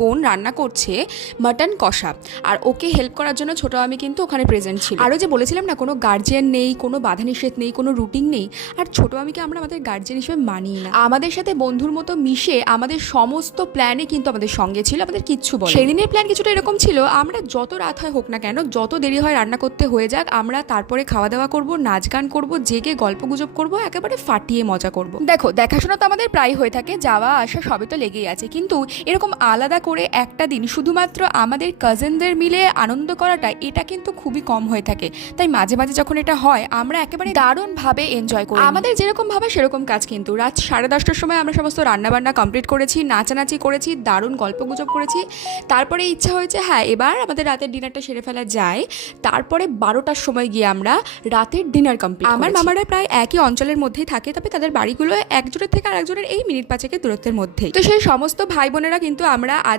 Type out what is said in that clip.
বোন রান্না করছে মাটন কষা, আর ওকে হেল্প করার জন্য ছোটো আমি কিন্তু ওখানে প্রেজেন্ট ছিল। আরও যে বলেছিলাম না, কোনো গার্জিয়ান নেই, কোনো বাধা নিষেধ নেই, কোনো রুটিন নেই, আর ছোটো আমিকে আমরা আমাদের গার্জিয়ান হিসেবে মানি না। আমাদের সাথে বন্ধুর মতো মিশে আমাদের সমস্ত প্ল্যানে কিন্তু আমাদের সঙ্গে ছিল, আমাদের কিচ্ছু বলে। সেদিনের প্ল্যান কিছুটা এরকম ছিল, আমরা যত রাত হয় হোক না কেন, যত দেরি হয় রান্না করতে হয়ে যাক, আমরা তারপরে খাওয়া দাওয়া করবো, নাচ গান করবো, জেগে গল্প গুজব করবো, একেবারে ফাটিয়ে মজা করবো। দেখো, দেখাশোনা তো আমাদের প্রায় হয়ে থাকে, যাওয়া আসা সবই তো লেগেই আছে, কিন্তু এরকম আলাদা করে একটা দিন শুধুমাত্র আমাদের কাজিনদের মিলে আনন্দ করাটা, এটা কিন্তু খুবই কম হয়ে থাকে। তাই মাঝে মাঝে যখন এটা হয়, আমরা একেবারে দারুণভাবে এনজয় করি। আমাদের যেরকম ভাবে সেরকম কাজ। কিন্তু রাত 10:30টার সময় আমরা সমস্ত রান্নাবান্না কমপ্লিট করেছি, নাচানাচি করেছি, দারুণ গল্প গুজব করেছি। তারপরে ইচ্ছা হয়েছে হ্যাঁ এবার আমাদের রাতের ডিনারটা সেরে ফেলা যায়। তারপরে 12টার সময় গিয়ে আমরা রাতের ডিনার কমপ্লিট। আমার মামারা প্রায় একই অঞ্চলের মধ্যেই থাকে, তবে তাদের বাড়িগুলো একজনের থেকে আরেকজনের এই মিনিট 5-এর দূরত্বের মধ্যেই। তো সেই সমস্ত ভাই বোনেরা কিন্তু আমরা